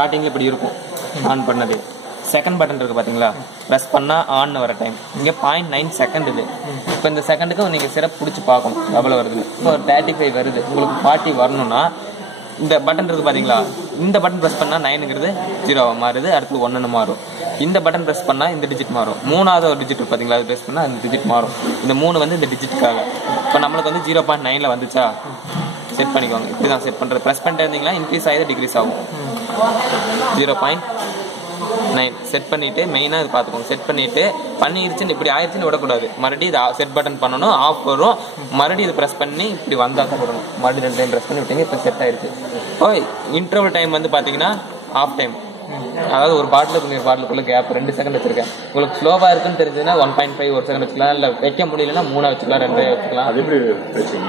ஸ்டார்டிங்கில் இப்படி இருக்கும் ஆன் பண்ணது. செகண்ட் பட்டன் இருக்குது பார்த்தீங்களா, ப்ரெஸ் பண்ணால் ஆன் வர டைம் இங்கே 0.9 செகண்ட் இது. இப்போ இந்த செகண்டுக்கு நீங்கள் சிறப்பு பிடிச்சி பார்க்கணும் எவ்வளோ வருது. இப்போ 35 வருது. உங்களுக்கு 40 வரணும்னா இந்த பட்டன் இருக்குது பார்த்தீங்களா, இந்த பட்டன் ப்ரெஸ் பண்ணால் 9ங்கிறது 0 மாறுது, அடுத்து 1ன்னு மாறும். இந்த பட்டன் ப்ரெஸ் பண்ணால் இந்த டிஜிட் மாறும். மூணாவது ஒரு டிஜிட் பார்த்தீங்களா, அது ப்ரெஸ் பண்ணால் அந்த டிஜிட் மாறும். இந்த 3 வந்து இந்த டிஜிட்டுக்காக. இப்போ நம்மளுக்கு வந்து 0.9ல் வந்துச்சா செட் பண்ணிக்கோங்க. இப்படி தான் செட் பண்ணுறது. ப்ரெஸ் பண்ணிட்டு இருந்தீங்கன்னா இன்க்ரீஸ் ஆகுது, டிக்ரீஸ் ஆகும். 0.9 செட் பண்ணிவிட்டு மெயினாக இது பார்த்துக்கோங்க. செட் பண்ணிவிட்டு பண்ணிடுச்சுன்னு இப்படி ஆயிடுச்சுன்னு விடக்கூடாது. மறுபடியும் இது செட் பட்டன் பண்ணணும், ஆஃப் வரும். மறுபடியும் இது ப்ரெஸ் பண்ணி இப்படி வந்தால் தான் விடணும். மறுபடியும் 2 டைம் ப்ரெஸ் பண்ணி விட்டீங்க, இப்போ செட் ஆயிடுச்சு. இப்போ இன்டர்வல் டைம் வந்து பார்த்தீங்கன்னா ஆஃப் டைம், அதாவது ஒரு பாட்டிலுக்கு பாட்டிலுக்குள்ள கேப் 2 செகண்ட் வச்சிருக்கேன். உங்களுக்கு ஸ்லோவாக இருக்குன்னு தெரிஞ்சதுன்னா 1.5 1 செகண்ட் வச்சுக்கலாம். இல்லை வைக்க முடியலன்னா 3 வச்சுக்கலாம், 2 வச்சுக்கலாம். அது எப்படி வச்சுங்க?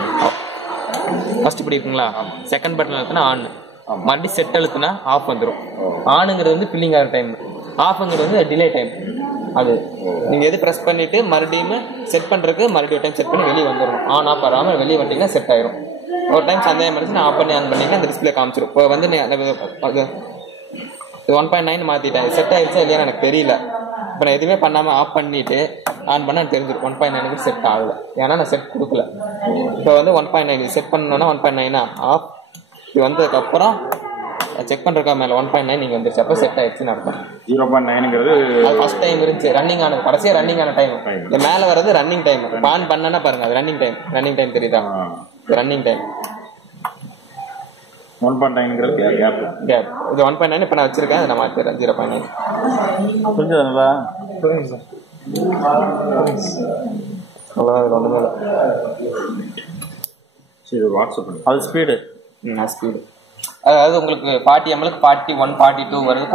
ஃபர்ஸ்ட் இப்படி இருக்குங்களா, செகண்ட் பட்டன் அழுத்தினா ஆன், மறுபடியும் செட் அழுத்தினா ஆஃப் வந்துடும். ஆனுங்கிறது வந்து ஃபில்லிங் ஆகிற டைம், ஆஃப்ங்கிறது வந்து டிலே டைம். அது நீங்கள் எது ப்ரெஸ் பண்ணிவிட்டு மறுபடியும் செட் பண்ணுறதுக்கு மறுபடியும் டைம் செட் பண்ணி வெளியே வந்துடணும். ஆன் ஆஃப் வராமல் வெளியே வந்துட்டிங்கன்னா செட் ஆயிரும். ஒரு டைம் சந்தேகம் இருந்துச்சு நான் ஆஃப் பண்ணி ஆன் பண்ணிங்கன்னா அந்த டிஸ்பிளே காமிச்சிடும். இப்போ வந்து 1.9 மாற்றிட்டேன், செட் ஆகிடுச்சா இல்லையா எனக்கு தெரியல. இப்போ நான் எதுவுமே பண்ணாமல் ஆஃப் பண்ணிவிட்டு ஆன் பண்ண எனக்கு தெரிஞ்சிடும் 1.9க்கு செட் ஆகலை, ஏன்னா நான் செட் கொடுக்கல. இப்போ வந்து 1.9 செட் பண்ணணுன்னா 1.9 ஆஃப். இது வந்ததுக்கப்புறம் செக் பண்ணுறக்கா மேலே 1.9 நீங்கள் வந்துருச்சு, அப்போ செட் ஆயிடுச்சுன்னு அர்த்தம். 0.9ங்கிறது அது ஃபர்ஸ்ட் டைம் இருந்துச்சு ரன்னிங் ஆனது, கடைசியாக ரன்னிங் ஆன டைம். இந்த மேலே வர்றது ரன்னிங் டைம். ஆன் பண்ணனா பாருங்க, அது ரன்னிங் டைம். ரன்னிங் டைம் தெரியுதா, ரன்னிங் டைம். 1.9ங்கிறது கேப். இது 1.9 இப்போ நான் வச்சிருக்கேன், அதை நான் மாற்றிடுறேன் 0.9. புரிஞ்சதுங்களா? புரியுது சார். அவ்வளோதான், இது ஒன்றுமே இல்லை. சரி, வாட்ஸ்அப் அது ஸ்பீடு. ஸ்பீடு அதாவது உங்களுக்கு 40 ml 41 42 வருது.